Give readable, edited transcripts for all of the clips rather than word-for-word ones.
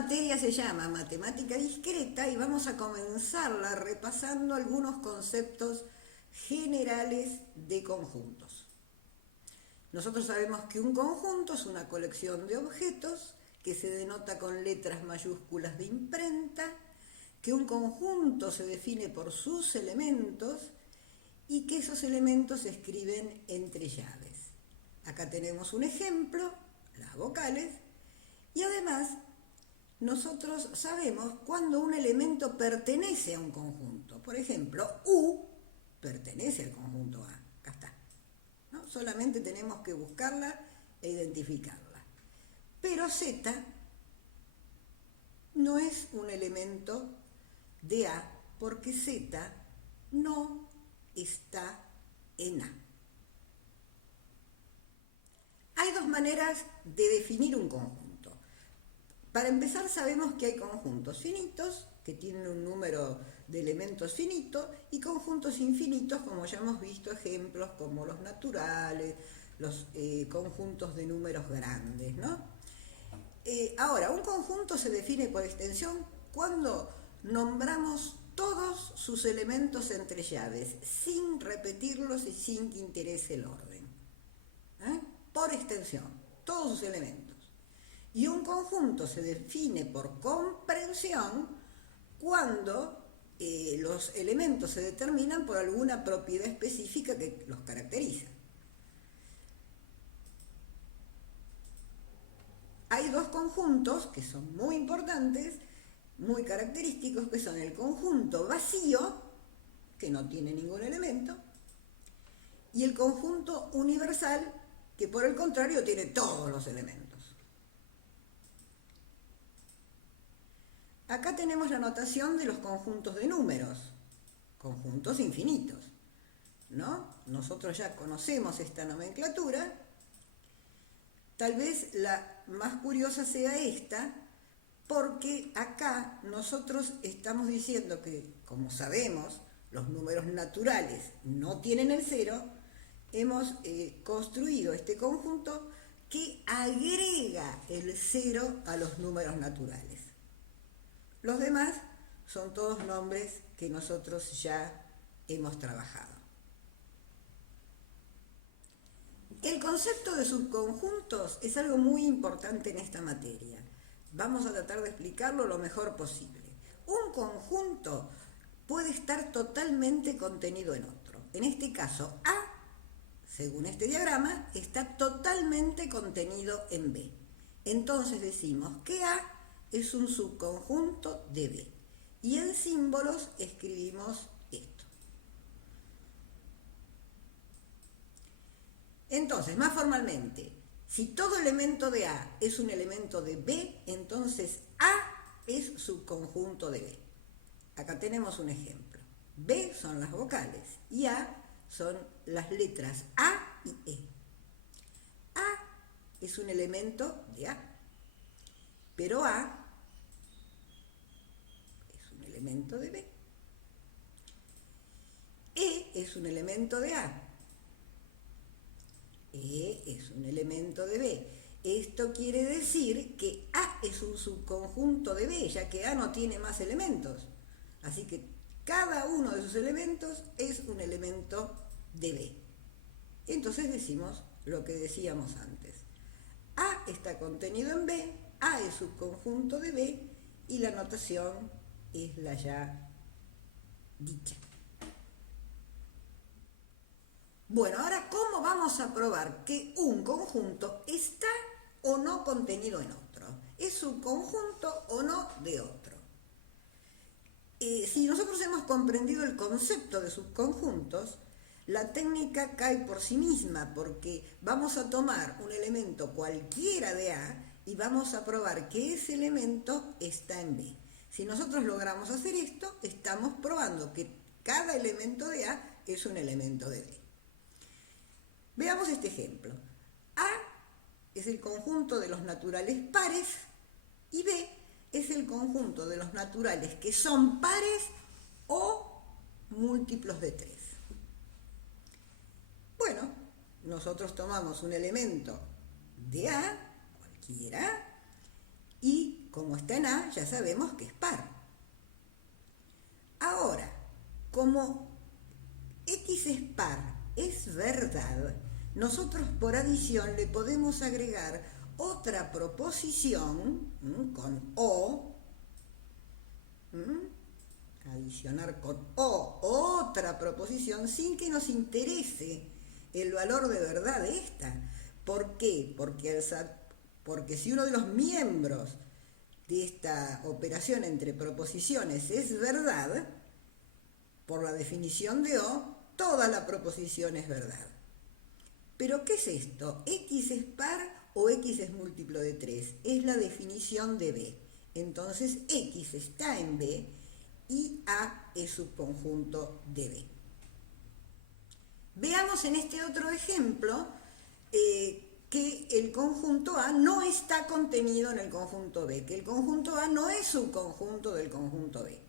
materia se llama matemática discreta y vamos a comenzarla repasando algunos conceptos generales de conjuntos. Nosotros sabemos que un conjunto es una colección de objetos que se denota con letras mayúsculas de imprenta, que un conjunto se define por sus elementos y que esos elementos se escriben entre llaves. Acá tenemos un ejemplo, las vocales, y además nosotros sabemos cuando un elemento pertenece a un conjunto. Por ejemplo, U pertenece al conjunto A. Acá está, ¿no? Solamente tenemos que buscarla e identificarla. Pero Z no es un elemento de A porque Z no está en A. Hay dos maneras de definir un conjunto. Para empezar, sabemos que hay conjuntos finitos, que tienen un número de elementos finito, y conjuntos infinitos, como ya hemos visto ejemplos como los naturales, los conjuntos de números grandes, ¿no? Ahora, un conjunto se define por extensión cuando nombramos todos sus elementos entre llaves, sin repetirlos y sin que interese el orden. Por extensión, todos sus elementos. Y un conjunto se define por comprensión cuando los elementos se determinan por alguna propiedad específica que los caracteriza. Hay dos conjuntos que son muy importantes, muy característicos, que son el conjunto vacío, que no tiene ningún elemento, y el conjunto universal, que por el contrario tiene todos los elementos. Acá tenemos la notación de los conjuntos de números, conjuntos infinitos, ¿no? Nosotros ya conocemos esta nomenclatura. Tal vez la más curiosa sea esta, porque acá nosotros estamos diciendo que, como sabemos, los números naturales no tienen el cero. Hemos construido este conjunto que agrega el cero a los números naturales. Los demás son todos nombres que nosotros ya hemos trabajado. El concepto de subconjuntos es algo muy importante en esta materia. Vamos a tratar de explicarlo lo mejor posible. Un conjunto puede estar totalmente contenido en otro. En este caso, A, según este diagrama, está totalmente contenido en B. Entonces decimos que A es un subconjunto de B. Y en símbolos escribimos esto. Entonces, más formalmente, si todo elemento de A es un elemento de B, entonces A es subconjunto de B. Acá tenemos un ejemplo. B son las vocales y A son las letras A y E. A es un elemento de A, pero A es un elemento de B. E es un elemento de A. E es un elemento de B. Esto quiere decir que A es un subconjunto de B, ya que A no tiene más elementos. Así que cada uno de sus elementos es un elemento de B. Entonces decimos lo que decíamos antes. A está contenido en B, A es subconjunto de B y la notación es la ya dicha. Bueno, ahora, ¿cómo vamos a probar que un conjunto está o no contenido en otro? ¿Es subconjunto o no de otro? Si nosotros hemos comprendido el concepto de subconjuntos, la técnica cae por sí misma, porque vamos a tomar un elemento cualquiera de A y vamos a probar que ese elemento está en B. Si nosotros logramos hacer esto, estamos probando que cada elemento de A es un elemento de B. Veamos este ejemplo. A es el conjunto de los naturales pares y B es el conjunto de los naturales que son pares o múltiplos de 3. Bueno, nosotros tomamos un elemento de A, cualquiera, y como está en A, ya sabemos que es par. Ahora, como X es par, es verdad, nosotros por adición le podemos agregar otra proposición con O, adicionar con O otra proposición sin que nos interese el valor de verdad de esta. ¿Por qué? Porque si uno de los miembros de esta operación entre proposiciones es verdad, por la definición de O, toda la proposición es verdad. ¿Pero qué es esto? ¿X es par o X es múltiplo de 3? Es la definición de B. Entonces X está en B y A es subconjunto de B. Veamos en este otro ejemplo que el conjunto A no está contenido en el conjunto B, que el conjunto A no es subconjunto del conjunto B.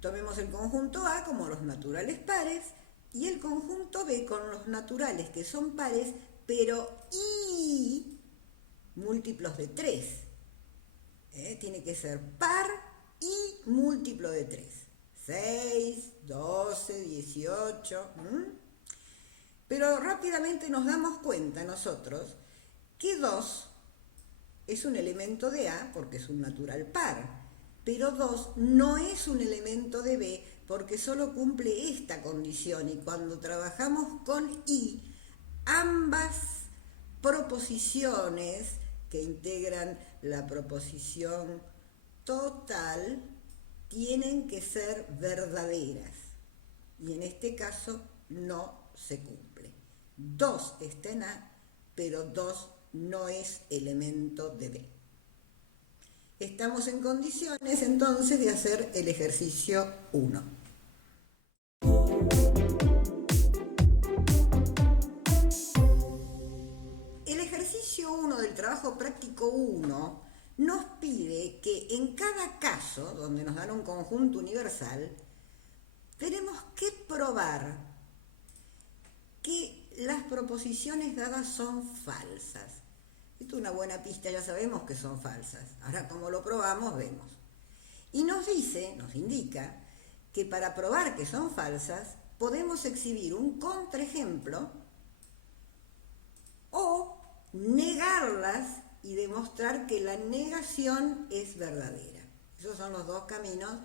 Tomemos el conjunto A como los naturales pares y el conjunto B con los naturales que son pares, pero y múltiplos de 3. Tiene que ser par y múltiplo de 3. 6, 12, 18. Pero rápidamente nos damos cuenta nosotros que 2 es un elemento de A porque es un natural par, pero 2 no es un elemento de B porque solo cumple esta condición, y cuando trabajamos con I, ambas proposiciones que integran la proposición total tienen que ser verdaderas, y en este caso no se cumple. 2 está en A, pero 2 no es elemento de B. Estamos en condiciones entonces de hacer el ejercicio 1. El ejercicio 1 del trabajo práctico 1 nos pide que en cada caso donde nos dan un conjunto universal, tenemos que probar que las proposiciones dadas son falsas. Esto es una buena pista, ya sabemos que son falsas. Ahora, como lo probamos, vemos. Y nos indica que para probar que son falsas, podemos exhibir un contraejemplo o negarlas y demostrar que la negación es verdadera. Esos son los dos caminos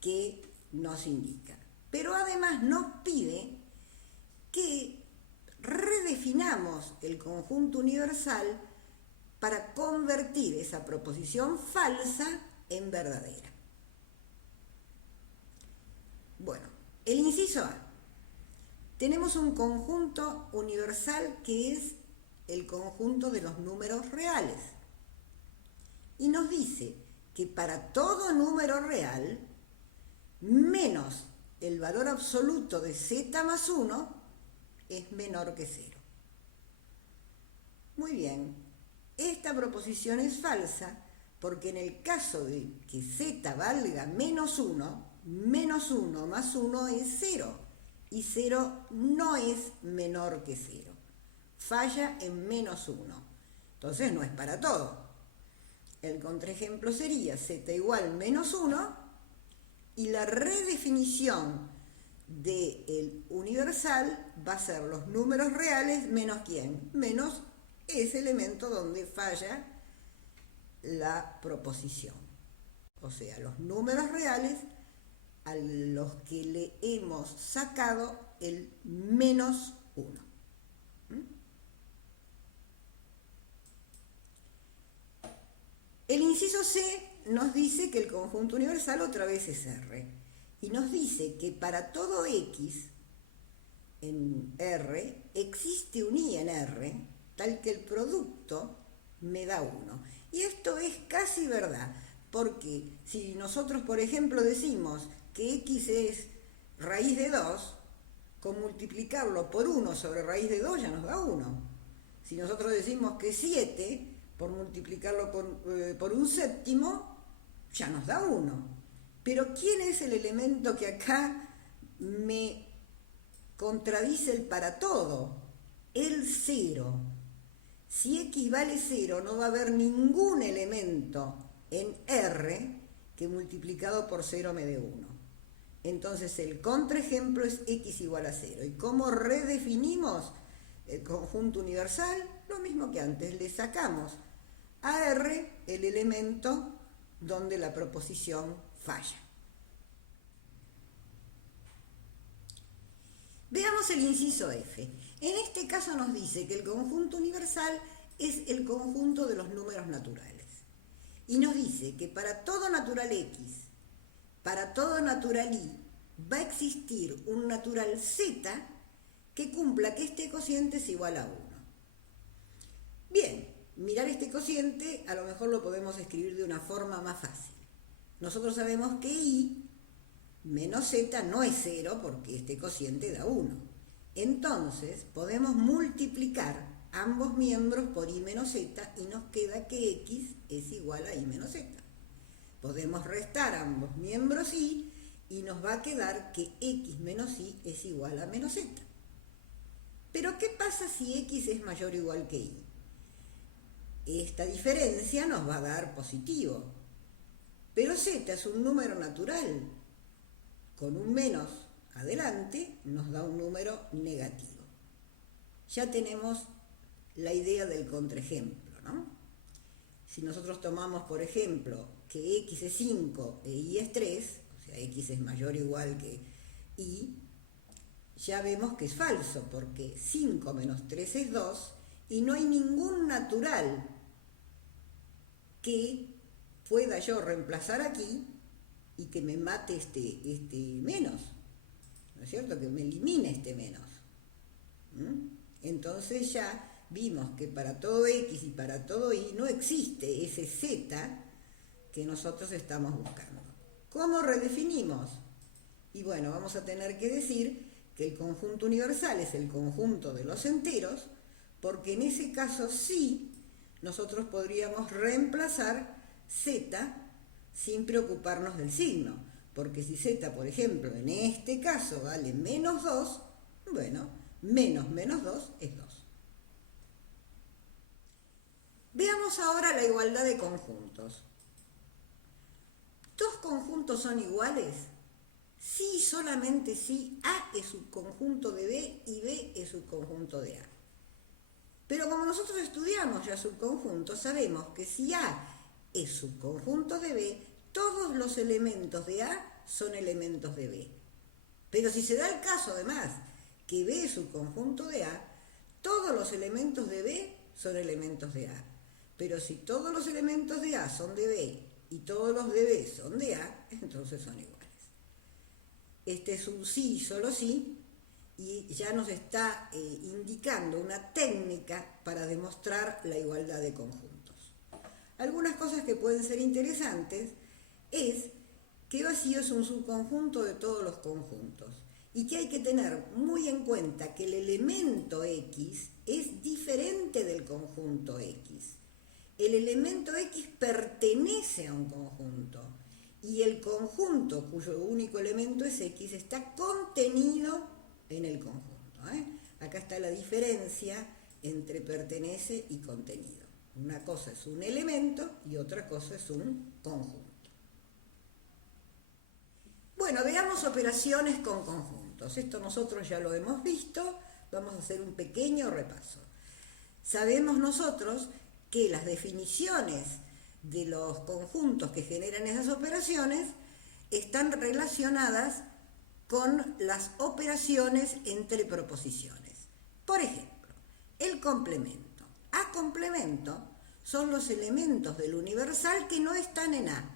que nos indican. Pero además nos pide que redefinamos el conjunto universal para convertir esa proposición falsa en verdadera. Bueno, el inciso A. Tenemos un conjunto universal que es el conjunto de los números reales. Y nos dice que para todo número real, menos el valor absoluto de z más 1, es menor que 0. Muy bien, esta proposición es falsa porque en el caso de que z valga menos 1, menos 1 más 1 es 0, y 0 no es menor que 0. Falla en menos 1. Entonces no es para todo. El contraejemplo sería z igual menos 1, y la redefinición del universal va a ser los números reales menos ¿quién? Menos ese elemento donde falla la proposición. O sea, los números reales a los que le hemos sacado el menos 1. El inciso C nos dice que el conjunto universal otra vez es R. Y nos dice que para todo X en R existe un Y en R, tal que el producto me da 1. Y esto es casi verdad, porque si nosotros, por ejemplo, decimos que X es raíz de 2, con multiplicarlo por 1 sobre raíz de 2 ya nos da 1. Si nosotros decimos que 7, por multiplicarlo por un séptimo, ya nos da 1. Pero ¿quién es el elemento que acá me contradice el para todo? El 0. Si X vale 0, no va a haber ningún elemento en R que multiplicado por 0 me dé 1. Entonces el contraejemplo es x igual a 0. ¿Y cómo redefinimos el conjunto universal? Lo mismo que antes, le sacamos a R el elemento donde la proposición falla. Veamos el inciso F. En este caso nos dice que el conjunto universal es el conjunto de los números naturales. Y nos dice que para todo natural X, para todo natural Y, va a existir un natural Z que cumpla que este cociente es igual a 1. Bien, mirar este cociente a lo mejor lo podemos escribir de una forma más fácil. Nosotros sabemos que Y menos Z no es 0 porque este cociente da 1. Entonces podemos multiplicar ambos miembros por Y menos Z y nos queda que X es igual a Y menos Z. Podemos restar ambos miembros Y y nos va a quedar que X menos Y es igual a menos Z. Pero ¿qué pasa si X es mayor o igual que Y? Esta diferencia nos va a dar positivo. Pero Z es un número natural. Con un menos adelante nos da un número negativo. Ya tenemos la idea del contraejemplo, ¿no? Si nosotros tomamos, por ejemplo, que X es 5 e Y es 3, o sea, X es mayor o igual que Y, ya vemos que es falso, porque 5 menos 3 es 2, y no hay ningún natural que pueda yo reemplazar aquí y que me mate este menos, ¿no es cierto? Que me elimine este menos. Entonces ya vimos que para todo X y para todo Y no existe ese Z que nosotros estamos buscando. ¿Cómo redefinimos? Y bueno, vamos a tener que decir que el conjunto universal es el conjunto de los enteros, porque en ese caso sí nosotros podríamos reemplazar Z sin preocuparnos del signo, porque si Z, por ejemplo, en este caso vale menos 2, bueno, menos 2 es 2. Veamos ahora la igualdad de conjuntos. ¿Dos conjuntos son iguales? Sí, solamente si A es subconjunto de B y B es subconjunto de A. Pero como nosotros estudiamos ya subconjuntos, sabemos que si A es subconjunto de B, todos los elementos de A son elementos de B. Pero si se da el caso, además, que B es subconjunto de A, todos los elementos de B son elementos de A. Pero si todos los elementos de A son de B y todos los de B son de A, entonces son iguales. Este es un sí, solo sí, y ya nos está indicando una técnica para demostrar la igualdad de conjuntos. Algunas cosas que pueden ser interesantes es que vacío es un subconjunto de todos los conjuntos y que hay que tener muy en cuenta que el elemento X es diferente del conjunto X. El elemento X pertenece a un conjunto y el conjunto cuyo único elemento es X está contenido en el conjunto. Acá está la diferencia entre pertenece y contenido. Una cosa es un elemento y otra cosa es un conjunto. Bueno, veamos operaciones con conjuntos. Esto nosotros ya lo hemos visto, vamos a hacer un pequeño repaso. Sabemos nosotros que las definiciones de los conjuntos que generan esas operaciones están relacionadas con las operaciones entre proposiciones. Por ejemplo, el complemento. A complemento son los elementos del universal que no están en A.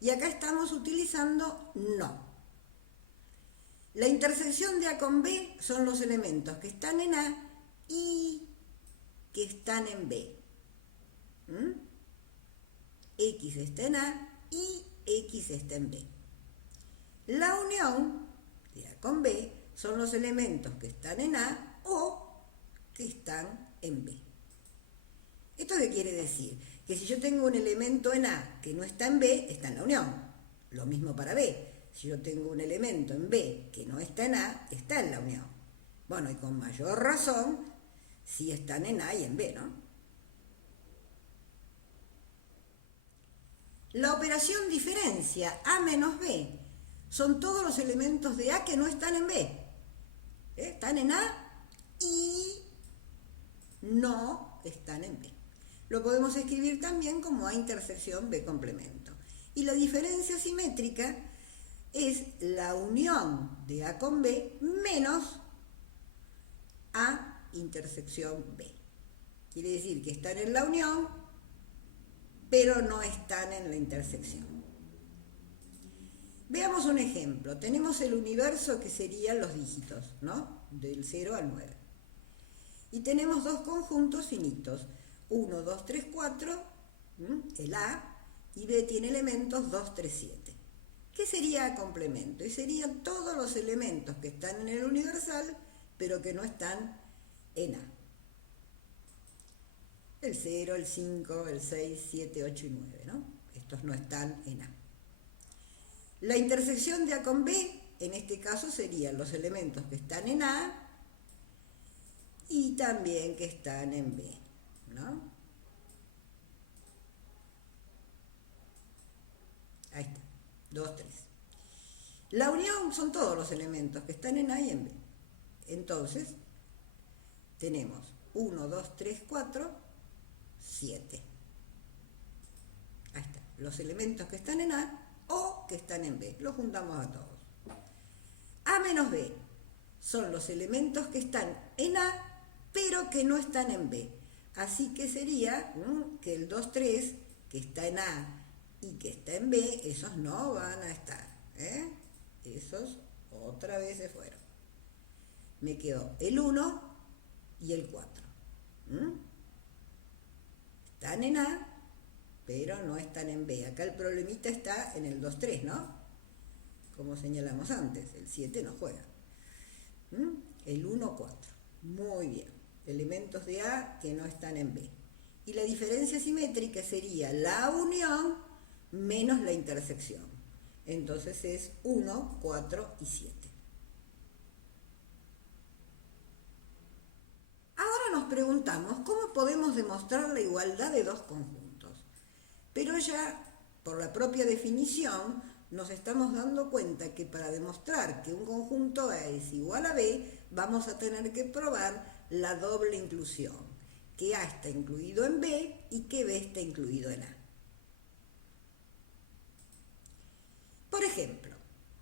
Y acá estamos utilizando no. La intersección de A con B son los elementos que están en A y que están en B. X está en A y X está en B. La unión de A con B son los elementos que están en A o que están en B. ¿Esto qué quiere decir? Que si yo tengo un elemento en A que no está en B, está en la unión. Lo mismo para B. Si yo tengo un elemento en B que no está en A, está en la unión. Bueno, y con mayor razón si están en A y en B, ¿no? La operación diferencia A menos B. Son todos los elementos de A que no están en B. Están en A y no están en B. Lo podemos escribir también como A intersección B complemento. Y la diferencia simétrica es la unión de A con B menos A intersección B. Quiere decir que están en la unión, pero no están en la intersección. Veamos un ejemplo. Tenemos el universo que serían los dígitos, ¿no? Del 0 al 9. Y tenemos dos conjuntos finitos. 1, 2, 3, 4, el A, y B tiene elementos 2, 3, 7. ¿Qué sería complemento? Y serían todos los elementos que están en el universal, pero que no están en A. El 0, el 5, el 6, 7, 8 y 9, ¿no? Estos no están en A. La intersección de A con B, en este caso, serían los elementos que están en A y también que están en B, ¿no? Ahí está, 2, 3. La unión son todos los elementos que están en A y en B. Entonces, tenemos 1, 2, 3, 4, 7. Ahí está, los elementos que están en A o que están en B. Los juntamos a todos. A menos B son los elementos que están en A, pero que no están en B. Así que sería que el 2, 3, que está en A y que está en B, esos no van a estar. Esos otra vez se fueron. Me quedó el 1 y el 4. Están en A, pero no están en B. Acá el problemita está en el 2, 3, ¿no? Como señalamos antes, el 7 no juega. El 1, 4. Muy bien. Elementos de A que no están en B. Y la diferencia simétrica sería la unión menos la intersección. Entonces es 1, 4 y 7. Ahora nos preguntamos cómo podemos demostrar la igualdad de dos conjuntos. Pero ya, por la propia definición, nos estamos dando cuenta que para demostrar que un conjunto A es igual a B, vamos a tener que probar la doble inclusión, que A está incluido en B y que B está incluido en A. Por ejemplo,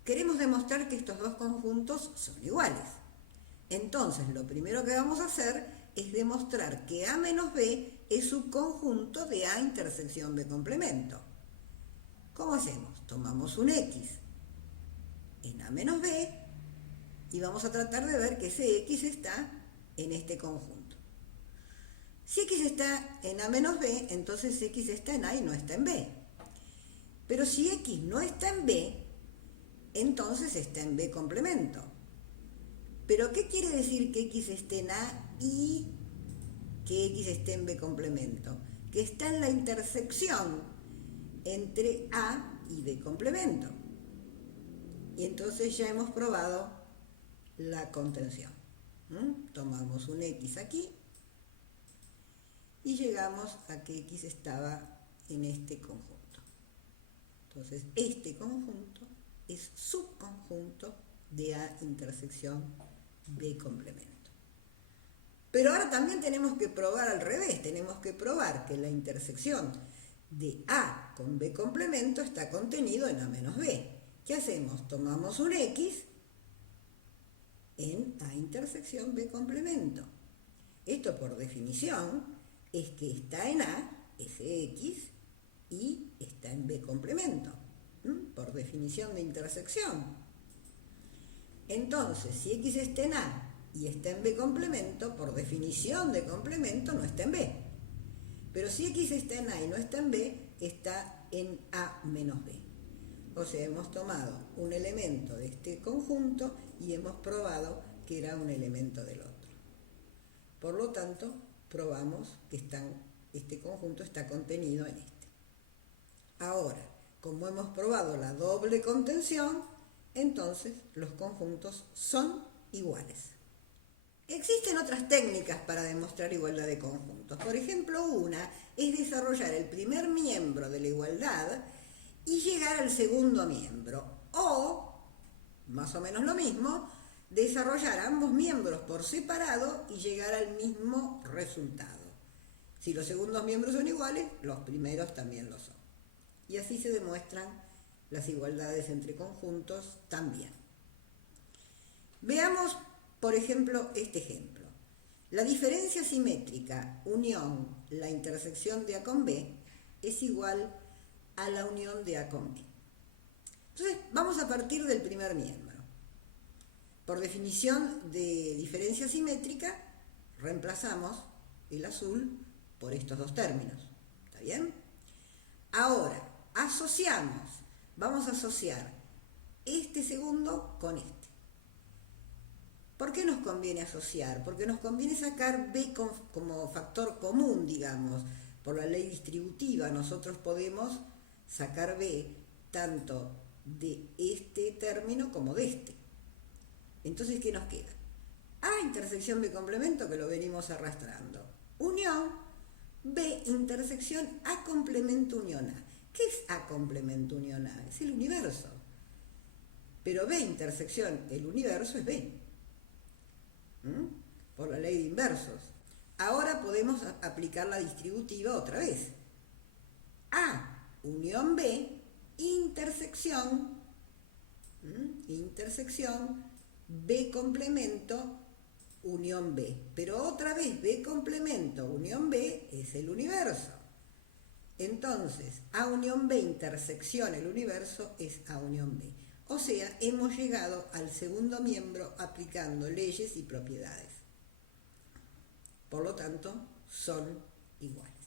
queremos demostrar que estos dos conjuntos son iguales. Entonces, lo primero que vamos a hacer es demostrar que A menos B es subconjunto de A intersección B complemento. ¿Cómo hacemos? Tomamos un X en A menos B y vamos a tratar de ver que ese X está en este conjunto. Si X está en A menos B, entonces X está en A y no está en B. Pero si X no está en B, entonces está en B complemento. ¿Pero qué quiere decir que X esté en A y que X esté en B complemento? Que está en la intersección entre A y B complemento. Y entonces ya hemos probado la contención. Tomamos un X aquí y llegamos a que X estaba en este conjunto. Entonces, este conjunto es subconjunto de A intersección B complemento. Pero ahora también tenemos que probar al revés. Tenemos que probar que la intersección de A con B complemento está contenido en A menos B. ¿Qué hacemos? Tomamos un X en A intersección B complemento. Esto por definición es que está en A, ese X, y está en B complemento, por definición de intersección. Entonces, si X está en A y está en B complemento, por definición de complemento no está en B. Pero si X está en A y no está en B, está en A menos B. O sea, hemos tomado un elemento de este conjunto y hemos probado que era un elemento del otro. Por lo tanto, probamos que este conjunto está contenido en este. Ahora, como hemos probado la doble contención, entonces los conjuntos son iguales. Existen otras técnicas para demostrar igualdad de conjuntos. Por ejemplo, una es desarrollar el primer miembro de la igualdad y llegar al segundo miembro. O, más o menos lo mismo, desarrollar ambos miembros por separado y llegar al mismo resultado. Si los segundos miembros son iguales, los primeros también lo son. Y así se demuestran las igualdades entre conjuntos también. Veamos, por ejemplo, este ejemplo. La diferencia simétrica unión la intersección de A con B es igual a la unión de A con B. Entonces, vamos a partir del primer miembro. Por definición de diferencia simétrica, reemplazamos el azul por estos dos términos. ¿Está bien? Ahora, asociamos. Vamos a asociar este segundo con este. ¿Por qué nos conviene asociar? Porque nos conviene sacar B como factor común, digamos. Por la ley distributiva nosotros podemos sacar B tanto de este término como de este. Entonces, ¿qué nos queda? A intersección B complemento, que lo venimos arrastrando. Unión B intersección A complemento unión A. ¿Qué es A complemento unión A? Es el universo. Pero B intersección el universo es B. Por la ley de inversos. Ahora podemos aplicar la distributiva otra vez. A unión B intersección B complemento unión B. Pero otra vez B complemento unión B es el universo. Entonces, A unión B intersección el universo es A unión B. O sea, hemos llegado al segundo miembro aplicando leyes y propiedades. Por lo tanto, son iguales.